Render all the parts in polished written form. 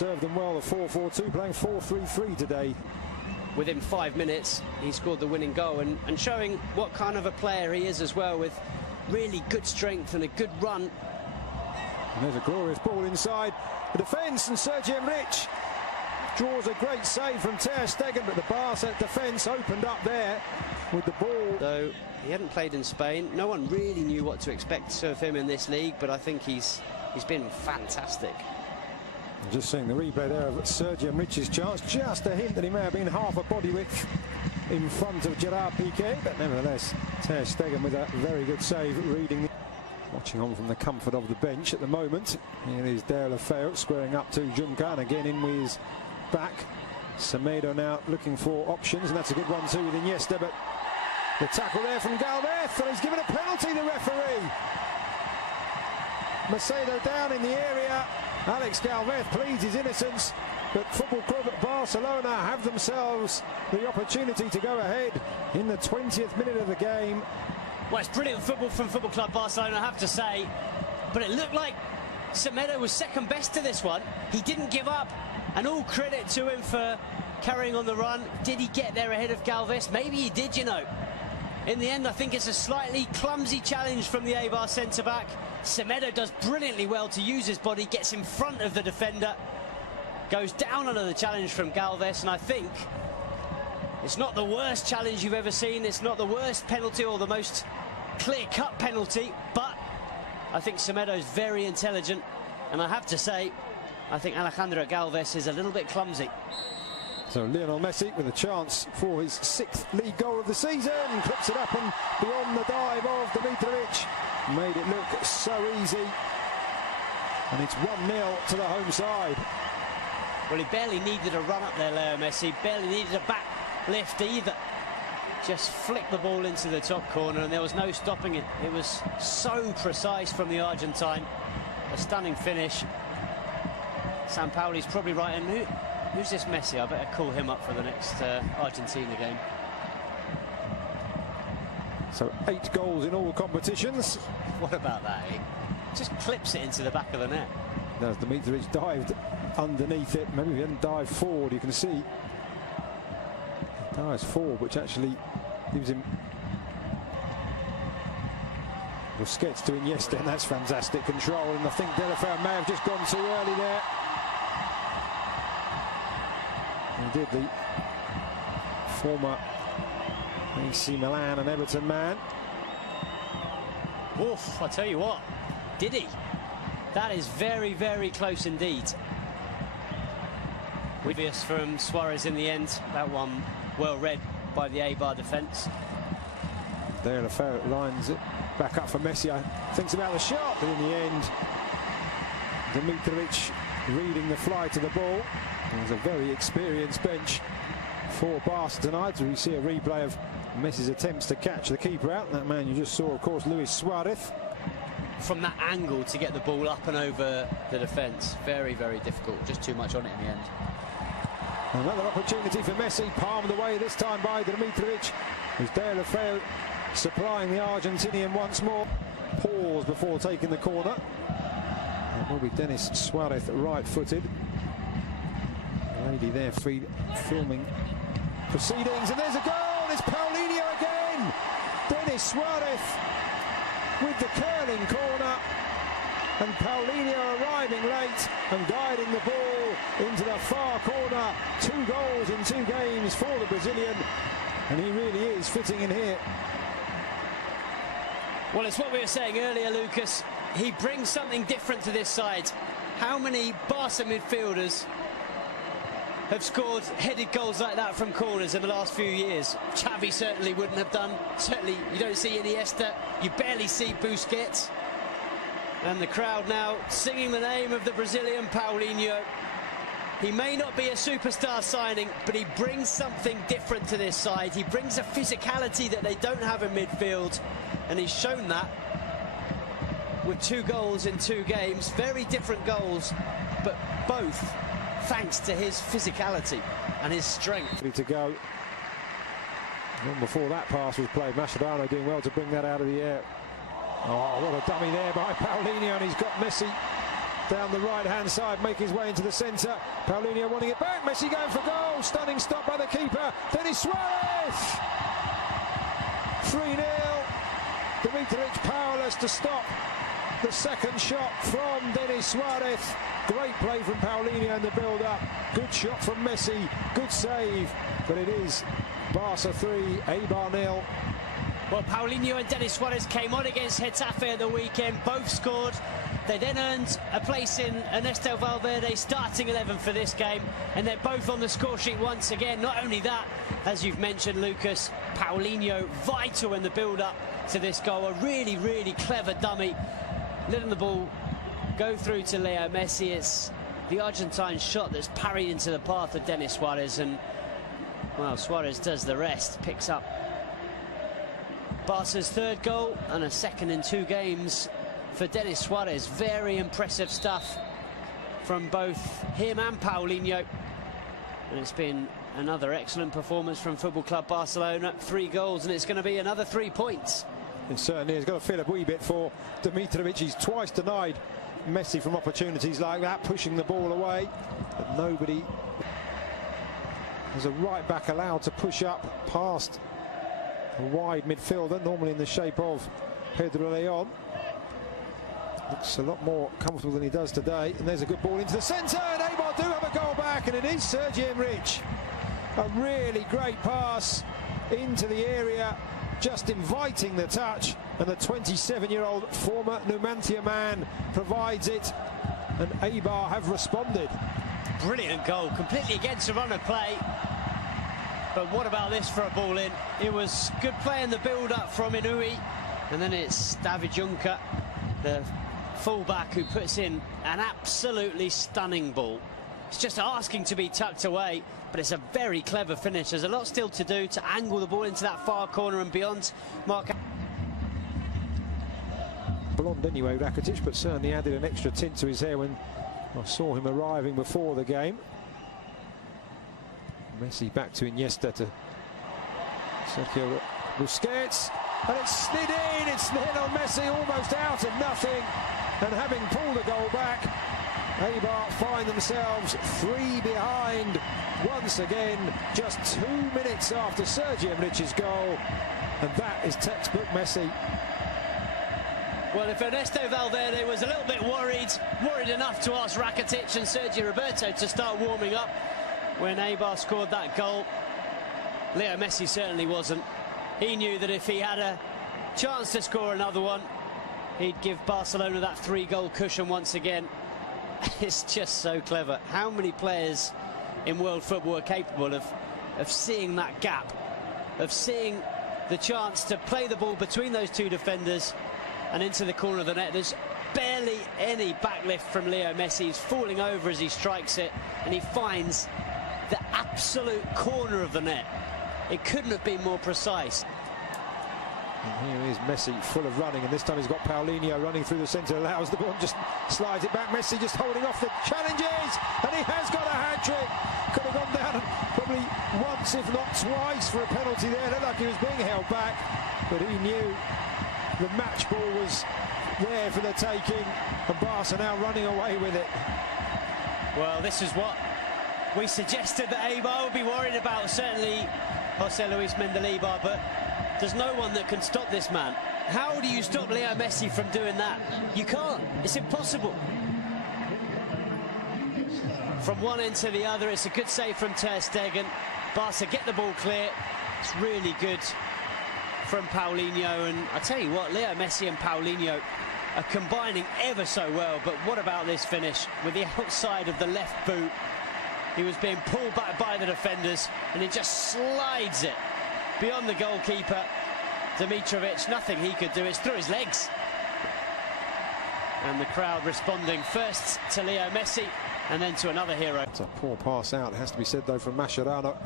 served them well, the 4-4-2, playing 4-3-3 today. Within 5 minutes, he scored the winning goal and showing what kind of a player he is as well, with really good strength and a good run. And there's a glorious ball inside the defence, and Sergio Rich draws a great save from Ter Stegen, but the Barca defence opened up there with the ball. Though he hadn't played in Spain, no one really knew what to expect of him in this league, but I think he's been fantastic. Just seeing the replay there of Sergio Rich's chance, just a hint that he may have been half a body width in front of Gerard Piqué, but nevertheless Ter Stegen with a very good save, reading. Watching on from the comfort of the bench at the moment. Here is De La Feu squaring up to Juncan, again in with his back. Semedo now looking for options, and that's a good one too with Iniesta, but the tackle there from Galvez, and he's given a penalty, the referee. Macedo down in the area. Alex Galvez pleads his innocence, but Football Club Barcelona have themselves the opportunity to go ahead in the 20th minute of the game. Well, it's brilliant football from Football Club Barcelona, I have to say, but it looked like Semedo was second best to this one. He didn't give up, and all credit to him for carrying on the run. Did he get there ahead of Galvez? Maybe he did, you know. In the end, I think it's a slightly clumsy challenge from the Eibar centre-back. Semedo does brilliantly well to use his body, gets in front of the defender, goes down under the challenge from Galvez, and I think it's not the worst challenge you've ever seen. It's not the worst penalty or the most clear-cut penalty, but I think Semedo's very intelligent, and I have to say, I think Alejandro Galvez is a little bit clumsy. So Lionel Messi with a chance for his 6th league goal of the season, clips it up and beyond the dive of Dimitrovic, made it look so easy, and it's 1-0 to the home side. Well, he barely needed a run up there, Leo Messi, barely needed a back lift either. Just flicked the ball into the top corner, and there was no stopping it. It was so precise from the Argentine. A stunning finish. Sampaoli's probably right, and who's this Messi? I better call him up for the next Argentina game. So 8 goals in all competitions. What about that, eh? Just clips it into the back of the net. As Dimitrovic dived underneath it, maybe if he hadn't dived forward, you can see dives forward, which actually gives him Busquets to Iniesta, and that's fantastic control, and I think De La Feu may have just gone too early there. He did, the former AC Milan and Everton man. Oof, I tell you what, did he? That is very, very close indeed. Obvious from Suarez in the end. That one well read by the Eibar defence. De La Feu lines it back up for Messi. Thinks about the shot, but in the end, Dimitrovic reading the fly to the ball. There's a very experienced bench for Barca tonight. We see a replay of Messi's attempts to catch the keeper out. That man you just saw, of course, Luis Suarez. From that angle to get the ball up and over the defence, very, very difficult. Just too much on it in the end. Another opportunity for Messi, palmed away this time by Dimitrovic. As De La Feu supplying the Argentinian once more. Pause before taking the corner. That will be Denis Suarez, right-footed. Lady there filming proceedings, and there's a goal. It's Paulinho again. Denis Suarez with the curling corner, and Paulinho arriving late and guiding the ball into the far corner. 2 goals in 2 games for the Brazilian, and he really is fitting in here. Well, it's what we were saying earlier, Lucas. He brings something different to this side. How many Barca midfielders have scored headed goals like that from corners in the last few years? Xavi certainly wouldn't have done. Certainly you don't see Iniesta. You barely see Busquets. And the crowd now singing the name of the Brazilian Paulinho. He may not be a superstar signing, but he brings something different to this side. He brings a physicality that they don't have in midfield, and he's shown that with 2 goals in 2 games. Very different goals, but both thanks to his physicality and his strength. Ready to go. Long before that pass was played, Mascherano doing well to bring that out of the air. Oh, what a dummy there by Paulinho, and he's got Messi down the right-hand side, making his way into the centre. Paulinho wanting it back. Messi going for goal. Stunning stop by the keeper. Denis Suarez. 3-0. Dimitrovic powerless to stop the second shot from Denis Suarez. Great play from Paulinho in the build-up. Good shot from Messi. Good save. But it is Barca 3, Eibar 0. Well, Paulinho and Denis Suarez came on against Getafe at the weekend. Both scored. They then earned a place in Ernesto Valverde's starting 11 for this game. And they're both on the score sheet once again. Not only that, as you've mentioned, Lucas, Paulinho vital in the build-up to this goal. A really, really clever dummy. Letting the ball go through to Leo Messi. It's the Argentine shot that's parried into the path of Denis Suarez. And, well, Suarez does the rest. Picks up Barca's third goal and a second in 2 games for Denis Suarez. Very impressive stuff from both him and Paulinho. And it's been another excellent performance from Football Club Barcelona. 3 goals, and it's going to be another 3 points. It certainly has got to feel a wee bit for Dimitrovic. He's twice denied Messi from opportunities like that, pushing the ball away. But nobody. There's a right back allowed to push up past a wide midfielder, normally in the shape of Pedro Leon. Looks a lot more comfortable than he does today. And there's a good ball into the centre, and Eibar do have a goal back, and it is Sergi Enrich. A really great pass into the area, just inviting the touch, and the 27-year-old former Numancia man provides it, and Eibar have responded. Brilliant goal, completely against the run of play. But what about this for a ball in? It was good play in the build-up from Inui, and then it's David Juncker, the fullback, who puts in an absolutely stunning ball. It's just asking to be tucked away, but it's a very clever finish. There's a lot still to do to angle the ball into that far corner and beyond. Mark. Blonde anyway, Rakitic, but certainly added an extra tint to his hair when I saw him arriving before the game. Messi back to Iniesta, to Sergio Busquets, and it's slid in. It's Lionel Messi almost out of nothing, and having pulled a goal back, Eibar find themselves 3 behind once again, just 2 minutes after Sergi Enrich's goal, and that is textbook Messi. Well, if Ernesto Valverde was a little bit worried enough to ask Rakitic and Sergio Roberto to start warming up when Eibar scored that goal, Leo Messi certainly wasn't. He knew that if he had a chance to score another one, he'd give Barcelona that 3-goal cushion once again. It's just so clever. How many players in world football are capable of seeing that gap, of seeing the chance to play the ball between those 2 defenders and into the corner of the net? There's barely any backlift from Leo Messi. He's falling over as he strikes it, and he finds the absolute corner of the net. It couldn't have been more precise. And here is Messi, full of running, and this time he's got Paulinho running through the centre, allows the ball, just slides it back. Messi just holding off the challenges, and he has got a hat-trick. Could have gone down probably once, if not twice, for a penalty there. Looked like he was being held back, but he knew the match ball was there for the taking, and Barca now running away with it. Well, this is what we suggested that Eibar would be worried about, certainly Jose Luis Mendilibar, but there's no one that can stop this man. How do you stop Leo Messi from doing that? You can't. It's impossible. From one end to the other, it's a good save from Ter Stegen. Barca get the ball clear. It's really good from Paulinho, and I tell you what, Leo Messi and Paulinho are combining ever so well. But what about this finish with the outside of the left boot? He was being pulled back by the defenders, and he just slides it beyond the goalkeeper. Dimitrovic, nothing he could do. It's through his legs. And the crowd responding first to Leo Messi and then to another hero. It's a poor pass out, it has to be said though, from Mascherano.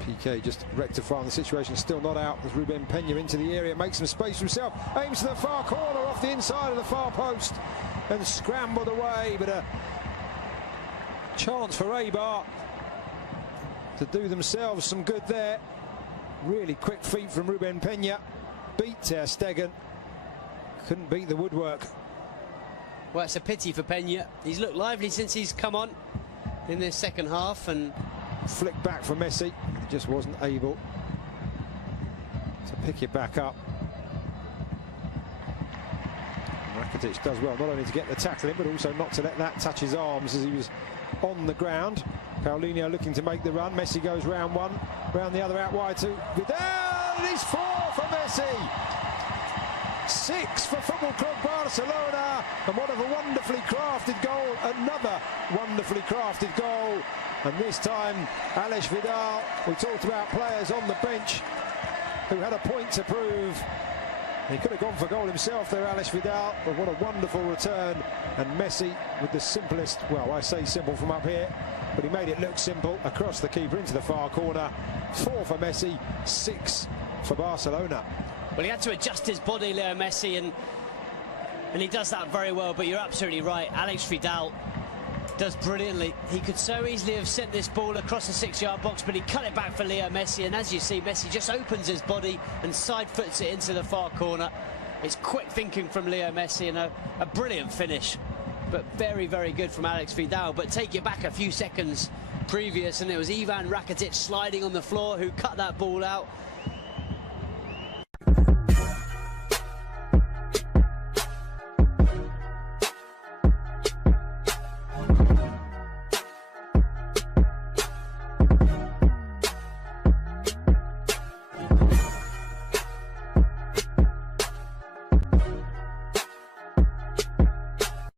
Piqué just rectifying the situation, still not out with Ruben Peña into the area, makes some space for himself, aims to the far corner off the inside of the far post and scrambled away, but a chance for Eibar to do themselves some good there. Really quick feet from Ruben Peña, beat Ter Stegen, couldn't beat the woodwork. Well, it's a pity for Peña. He's looked lively since he's come on in this second half, and flick back for Messi. He just wasn't able to pick it back up. Rakitic does well not only to get the tackle in, but also not to let that touch his arms as he was on the ground. Paulinho looking to make the run. Messi goes round one, round the other, out wide to Vidal. And he's 4 for Messi. 6 for Football Club Barcelona. And what a wonderfully crafted goal. Another wonderfully crafted goal. And this time, Alex Vidal. We talked about players on the bench who had a point to prove. He could have gone for goal himself there, Alex Vidal, but what a wonderful return. And Messi with the simplest, well, I say simple from up here, but he made it look simple across the keeper into the far corner. 4 for Messi, 6 for Barcelona. Well, he had to adjust his body, Leo Messi, and he does that very well. But you're absolutely right, Alex Vidal does brilliantly. He could so easily have sent this ball across the 6-yard box, but he cut it back for Leo Messi, and as you see, Messi just opens his body and side foots it into the far corner. It's quick thinking from Leo Messi, and a brilliant finish, but very, very good from Alex Vidal. But take it back a few seconds previous, and it was Ivan Rakitic sliding on the floor who cut that ball out.